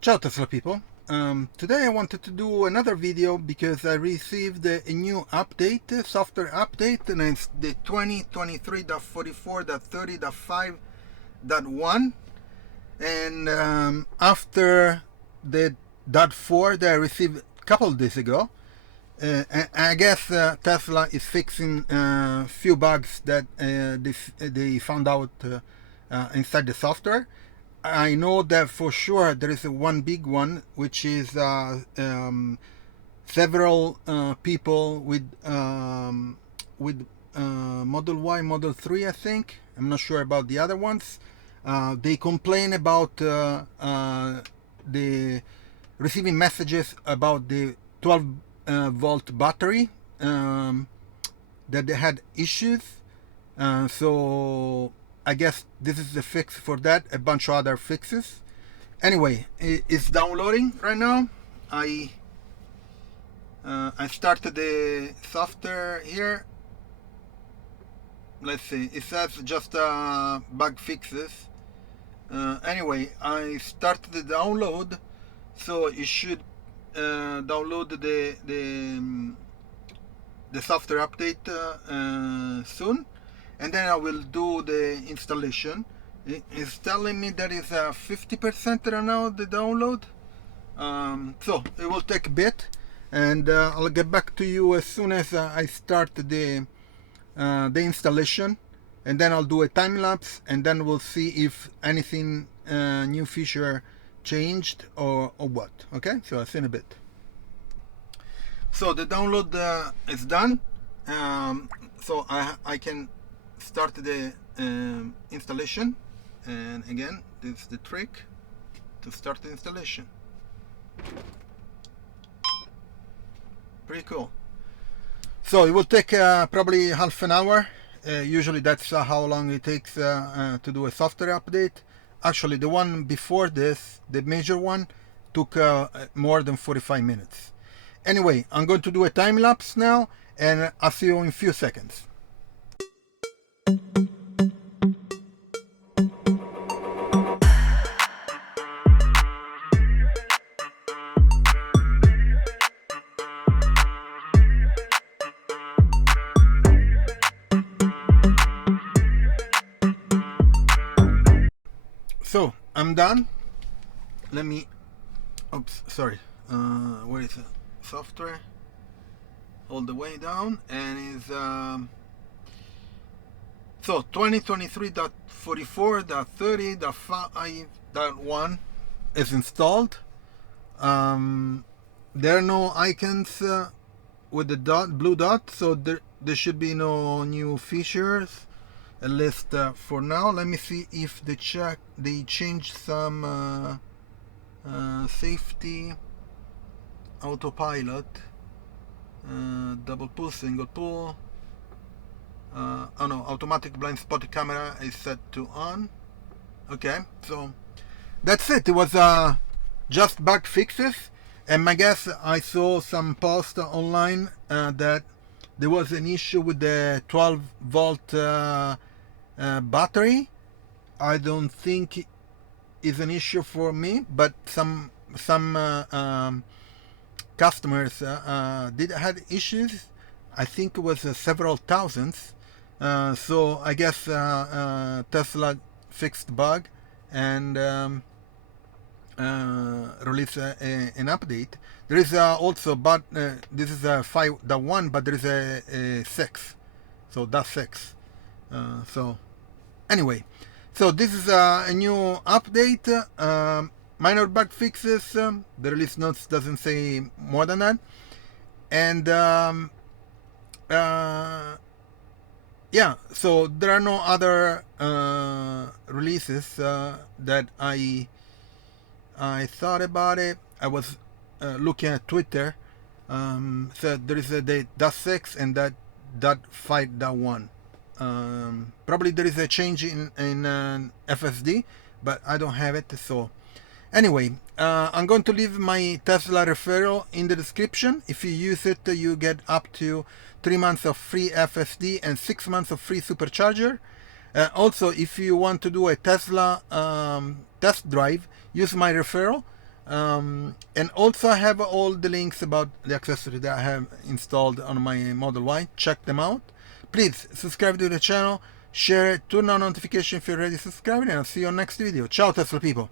Ciao Tesla people. Today I wanted to do another video because I received a new update, software update, and it's the 2023.44.30.5.1. And after the .4 that I received a couple days ago, I guess Tesla is fixing a few bugs that they found out inside the software. I know that for sure there is one big one, which is several people with Model Y, Model 3, I think. I'm not sure about the other ones. They complain about the receiving messages about the 12 volt battery, that they had issues. So I guess this is the fix for that, a bunch of other fixes. Anyway, it's downloading right now. I started the software here. Let's see, it says just bug fixes. Anyway, I started the download, so it should download the software update soon, and then I will do the installation. It's telling me that it's 50% right now, the download. So it will take a bit, and I'll get back to you as soon as I start the installation, and then I'll do a time lapse, and then we'll see if anything new feature changed or what. Okay, so I'll see in a bit. So the download is done, so I can start the installation. And again, this is the trick to start the installation. Pretty cool. So it will take probably half an hour. Usually that's how long it takes to do a software update. Actually, the one before this, the major one, took more than 45 minutes. Anyway, I'm going to do a time lapse now, and I'll see you in a few seconds. So I'm done. Let me, oops, sorry, where is the software? All the way down, and is so 2023.44.30.5.1 is installed. There are no icons with the blue dot, so there should be no new features, at least for now. Let me see if they changed some safety, autopilot, double pull, single pull. Oh no, automatic blind spot camera is set to on. Okay, so that's it. It was just bug fixes, and I guess I saw some post online that there was an issue with the 12 volt battery. I don't think it's an issue for me, but some customers did had issues. I think it was several thousands. So I guess Tesla fixed the bug and released an update. There is also, but this is a 5.1, but there is a 6, so that's 6. So anyway, so this is a new update. Minor bug fixes. The release notes doesn't say more than that, and yeah, so there are no other releases that I thought about it. I was looking at Twitter. So there is a .6 and that .5.1. Probably there is a change in FSD, but I don't have it. So anyway, I'm going to leave my Tesla referral in the description. If you use it, you get up to 3 months of free FSD and 6 months of free Supercharger. Also, if you want to do a Tesla test drive, use my referral. And also I have all the links about the accessory that I have installed on my Model Y. Check them out. Please subscribe to the channel, share it, turn on notification if you're already subscribed, and I'll see you on next video. Ciao Tesla people!